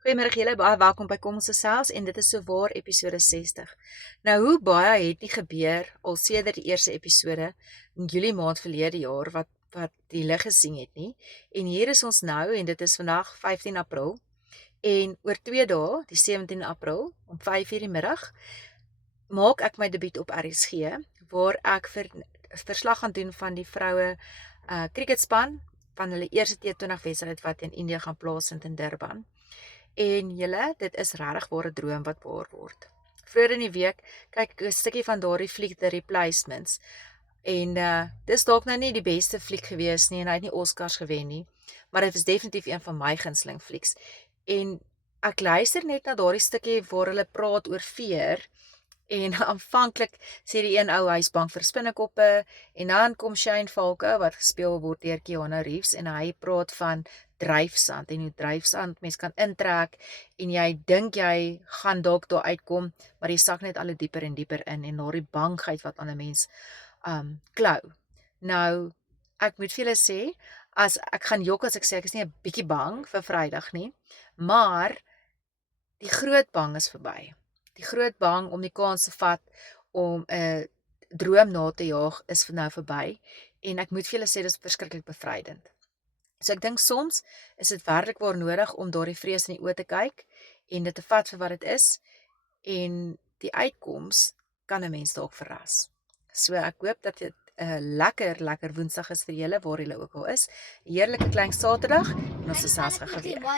Goeiemôre julle, baie welkom by Kom ons gesels en dit is sowaar episode 60. Nou hoe baie het nie gebeur al sedert die eerste episode in Julie maand verlede jaar wat die lig gesien het nie. En hier is ons nou en dit is vandag 15 April en oor 2 dae, die 17 April om 5:00 die middag, maak ek my debuut op RSG waar ek verslag gaan doen van die vroue cricketspan van hulle eerste T20 wedstryd wat in India gaan plaasvind in Durban. En julle, dit is regtig waar 'n droom wat waar word. Vroeër in die week kyk ek 'n stukkie van daardie fliek The Replacements. En dis dalk nou nie die beste fliek gewees nie en hy het nie Oscars gewen nie, maar dit is definitief een van my gunsteling flieks. En ek luister net na daardie stukkie waar hulle praat oor veer. En aanvanklik sê die een ou hy's bang vir spinnekoppe en dan kom Shane Falke wat gespeel word deur Keanu Reeves en hy praat van dryfsand en hoe dryfsand mens kan intrek en jy dink jy gaan dalk daar uitkom, maar jy sak net al hoe dieper en dieper in en daardie bangheid wat aan 'n mens klou. Nou, ek moet vir julle sê, as ek gaan jok as ek sê ek is nie 'n bietjie bang vir Vrydag nie, maar die groot bang is verby. Die groot bang om die kans te vat om 'n droom na te jaag is nou verby en ek moet vir julle sê dis verskriklik bevrydend. So ek dink soms is dit werklik waar nodig om daardie vrees in die oë te kyk en dit te vat vir wat dit is en die uitkoms kan 'n mens dalk verras. So ek hoop dat dit 'n lekker Woensdag is vir julle waar julle ook al is. Heerlike klein Saterdag en ons gesels gou weer.